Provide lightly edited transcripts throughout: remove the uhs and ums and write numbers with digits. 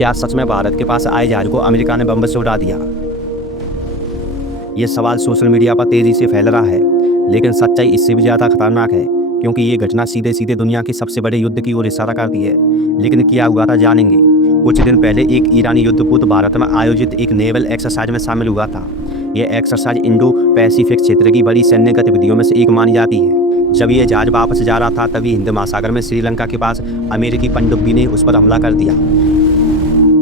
क्या सच में भारत के पास आए जहाज को अमेरिका ने बम से उड़ा दिया? ये सवाल सोशल मीडिया पर तेजी से फैल रहा है, लेकिन सच्चाई इससे भी ज़्यादा खतरनाक है, क्योंकि ये घटना सीधे सीधे दुनिया के सबसे बड़े युद्ध की ओर इशारा करती है। लेकिन क्या हुआ था जानेंगे। कुछ दिन पहले एक ईरानी युद्धपोत भारत में आयोजित एक नेवल एक्सरसाइज में शामिल हुआ था। यह एक्सरसाइज इंडो पैसिफिक क्षेत्र की बड़ी सैन्य गतिविधियों में से एक मानी जाती है। जब यह जहाज वापस जा रहा था, तभी हिंद महासागर में श्रीलंका के पास अमेरिकी पनडुब्बी ने उस पर हमला कर दिया।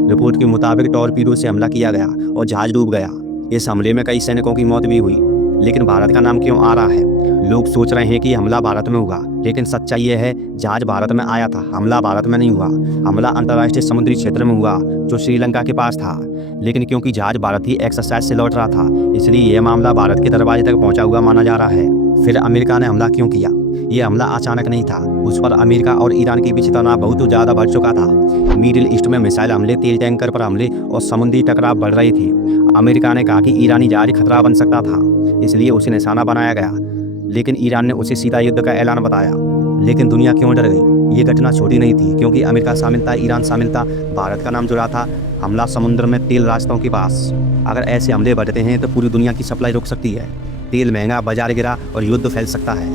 रिपोर्ट के मुताबिक टॉरपीडो से हमला किया गया और जहाज डूब गया। इस हमले में कई सैनिकों की मौत भी हुई। लेकिन भारत का नाम क्यों आ रहा है? लोग सोच रहे हैं कि हमला भारत में हुआ, लेकिन सच्चाई यह है जहाज भारत में आया था, हमला भारत में नहीं हुआ। हमला अंतर्राष्ट्रीय समुद्री क्षेत्र में हुआ, जो श्रीलंका के पास था। लेकिन क्योंकि जहाज भारतीय एक्सरसाइज से लौट रहा था, इसलिए यह मामला भारत के दरवाजे तक पहुंचा हुआ माना जा रहा है। फिर अमेरिका ने हमला क्यों किया? यह हमला अचानक नहीं था। उस पर अमेरिका और ईरान के बीच तनाव बहुत ज़्यादा बढ़ चुका था। मिडिल ईस्ट में मिसाइल हमले, तेल टैंकर पर हमले और समुद्री टकराव बढ़ रहे थे। अमेरिका ने कहा कि ईरानी जहाज खतरा बन सकता था, इसलिए उसे निशाना बनाया गया। लेकिन ईरान ने उसे सीधा युद्ध का ऐलान बताया। लेकिन दुनिया क्यों डर गई? ये घटना छोटी नहीं थी, क्योंकि अमेरिका शामिल था, ईरान शामिल था, भारत का नाम जुड़ा था। हमला समुद्र में तेल रास्तों के पास। अगर ऐसे हमले बढ़ते हैं तो पूरी दुनिया की सप्लाई रुक सकती है। तेल महंगा, बाजार गिरा और युद्ध फैल सकता है।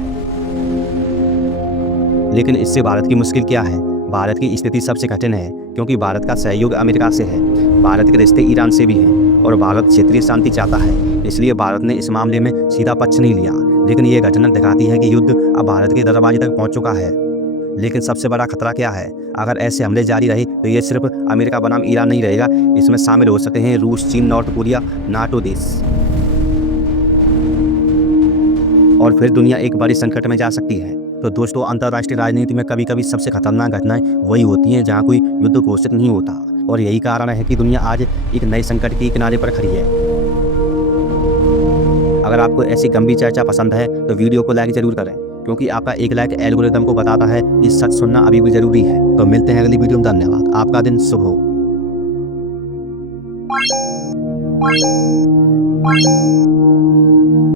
लेकिन इससे भारत की मुश्किल क्या है? भारत की स्थिति सबसे कठिन है, क्योंकि भारत का सहयोग अमेरिका से है, भारत के रिश्ते ईरान से भी हैं और भारत क्षेत्रीय शांति चाहता है। इसलिए भारत ने इस मामले में सीधा पक्ष नहीं लिया। लेकिन ये घटना दिखाती है कि युद्ध अब भारत के दरवाजे तक पहुंच चुका है। लेकिन सबसे बड़ा खतरा क्या है? अगर ऐसे हमले जारी रहे तो ये सिर्फ अमेरिका बनाम ईरान नहीं रहेगा, इसमें शामिल हो सकते हैं रूस, चीन, नॉर्थ कोरिया, नाटो देश। और फिर दुनिया एक बड़े संकट में जा सकती है। तो दोस्तों, अंतर्राष्ट्रीय राजनीति में कभी कभी सबसे खतरनाक घटनाएं वही होती हैं जहां कोई युद्ध घोषित नहीं होता। और यही कारण है कि दुनिया आज एक नए संकट के किनारे पर खड़ी है। अगर आपको ऐसी गंभीर चर्चा पसंद है तो वीडियो को लाइक जरूर करें, क्योंकि आपका एक लाइक एल्गोरिदम को बताता है कि सच सुनना अभी भी जरूरी है। तो मिलते हैं अगली वीडियो में। धन्यवाद। आपका दिन शुभ हो।